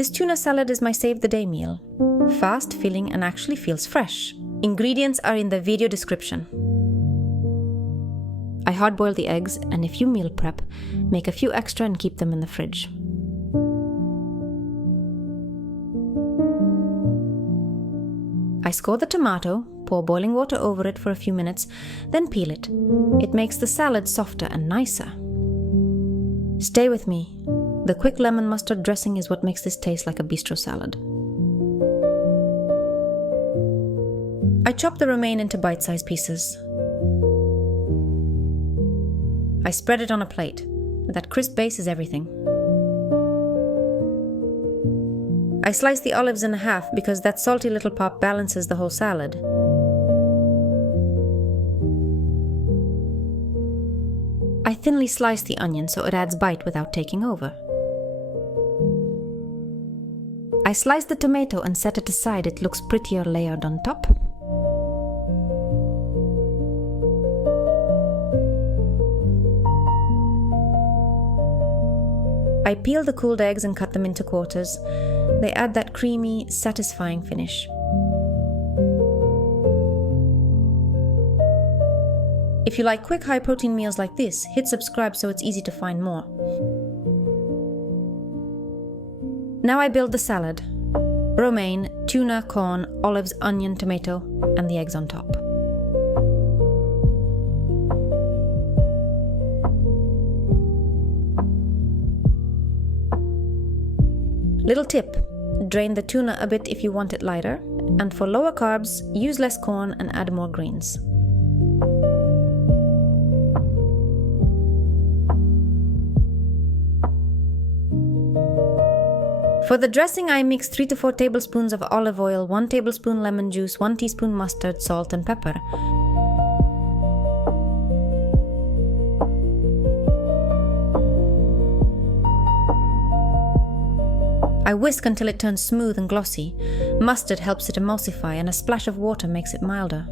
This tuna salad is my save-the-day meal. Fast, filling, and actually feels fresh. Ingredients are in the video description. I hard-boil the eggs, and if you meal prep, make a few extra and keep them in the fridge. I score the tomato, pour boiling water over it for a few minutes, then peel it. It makes the salad softer and nicer. Stay with me. The quick lemon mustard dressing is what makes this taste like a bistro salad. I chop the romaine into bite-sized pieces. I spread it on a plate. That crisp base is everything. I slice the olives in half because that salty little pop balances the whole salad. I thinly slice the onion so it adds bite without taking over. I slice the tomato and set it aside. It looks prettier layered on top. I peel the cooled eggs and cut them into quarters. They add that creamy, satisfying finish. If you like quick, high-protein meals like this, hit subscribe so it's easy to find more. Now I build the salad. Romaine, tuna, corn, olives, onion, tomato, and the eggs on top. Little tip, drain the tuna a bit if you want it lighter, and for lower carbs, use less corn and add more greens. For the dressing, I mix 3 to 4 tablespoons of olive oil, 1 tablespoon lemon juice, 1 teaspoon mustard, salt, and pepper. I whisk until it turns smooth and glossy. Mustard helps it emulsify, and a splash of water makes it milder.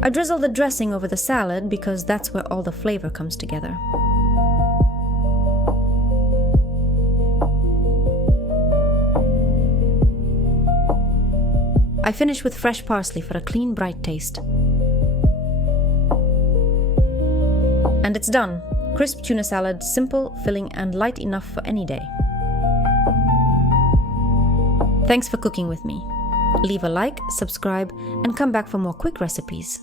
I drizzle the dressing over the salad because that's where all the flavor comes together. I finish with fresh parsley for a clean, bright taste. And it's done. Crisp tuna salad, simple, filling, and light enough for any day. Thanks for cooking with me. Leave a like, subscribe, and come back for more quick recipes.